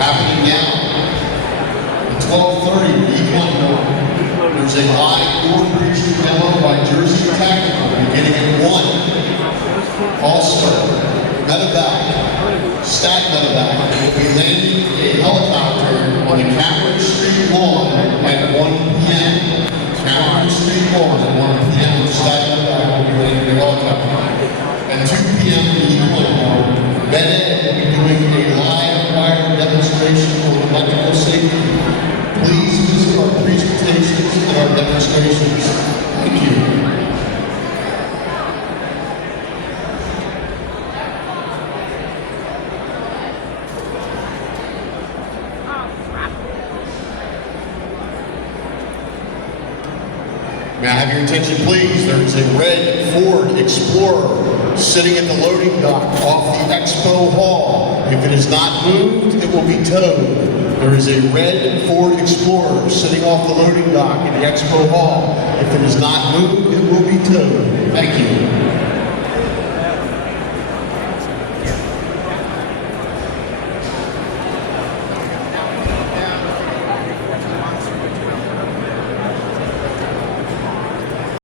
happening now. At 12:30, Equine Board. There's a live door breach demo by Jersey Tactical beginning at 1. Also, medevac, stack medevac will be landing a helicopter on the Cameron Street lawn at 1 p.m. Cameron Street lawn at 1 p.m. Stack medevac will be landing a helicopter. At 2 p.m. the Equine Board, Med-Ed will be doing a live wire demonstration for electrical safety. Please visit our presentations and our demonstrations. Thank you. May I have your attention, please? There is a red Ford Explorer sitting at the loading dock off the Expo Hall. If it is not moved, it will be towed. There is a red Ford Explorer sitting off the loading dock in the Expo Hall. If it is not moved, it will be towed. Thank you.